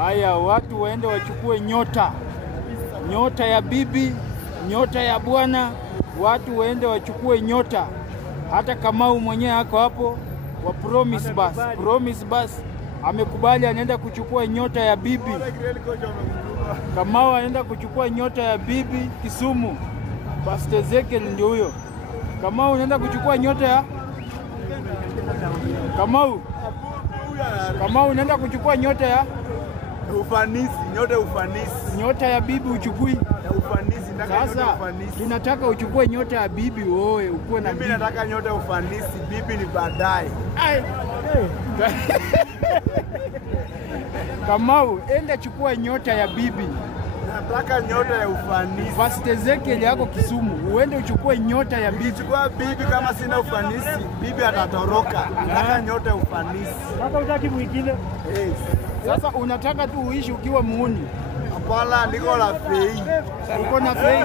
Haya, watu waende wachukue nyota ya bibi, nyota ya bwana. Watu waende wachukue nyota. Hata Kamau mwenyewe hako hapo wa Promise Bus amekubali, anaenda kuchukua nyota ya bibi. Kamau anaenda kuchukua nyota ya bibi Kisumu. Pastor Ezekiel ndio huyo. Kamau anaenda kuchukua nyota ya Kamau anaenda kuchukua nyota ya ufanisi, nyota ya bibi uchukui ya ufanisi. Sasa tunataka uchukue nyota ya bibi wewe ukuwe na bibi. Mimi nataka nyota ya ufanisi, bibi ni baadaye. Kamau, enda chukua nyota ya bibi. Nataka nyota ya ufanisi. Pastor Ezekiel yako Kisumu, uende uchukue nyota ya bibi. Chukua bibi, kama sina ufanisi bibi atatoroka. Nataka nyota ya ufanisi. Sasa utaki mwingine? Yes. Sasa unataka tu uishi ukiwa muuni. Hapana, niko na fei. Uko na fei?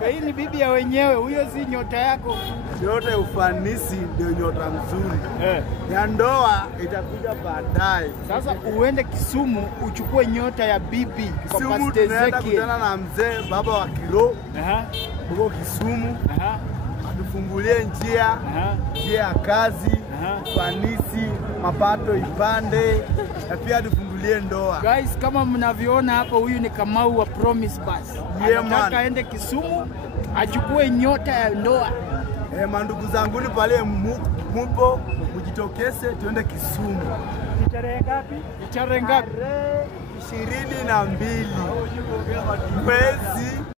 Fei ni bibi ya wenyewe, huyo si nyota yako. Nyota ya ufanisi ndio nyota nzuri. Ya ndoa itakuja baadaye. Sasa uende Kisumu uchukue nyota ya bibi kwa Kisumu tunaenda kutana na mzee baba wa Kiro. Huko Kisumu. Atufungulie njia ya kazi, ufanisi, mapato ipande, na pia atufungulie ndoa. Guys, kama mnavyoona hapo, huyu ni Kamau wa Promise Bus. Anataka aende Kisumu achukue nyota ya ndoa. Mandugu zangu ni pale mupo, mjitokeze tuende Kisumu. Tarehe ngapi? Tarehe ngapi? 22 mwezi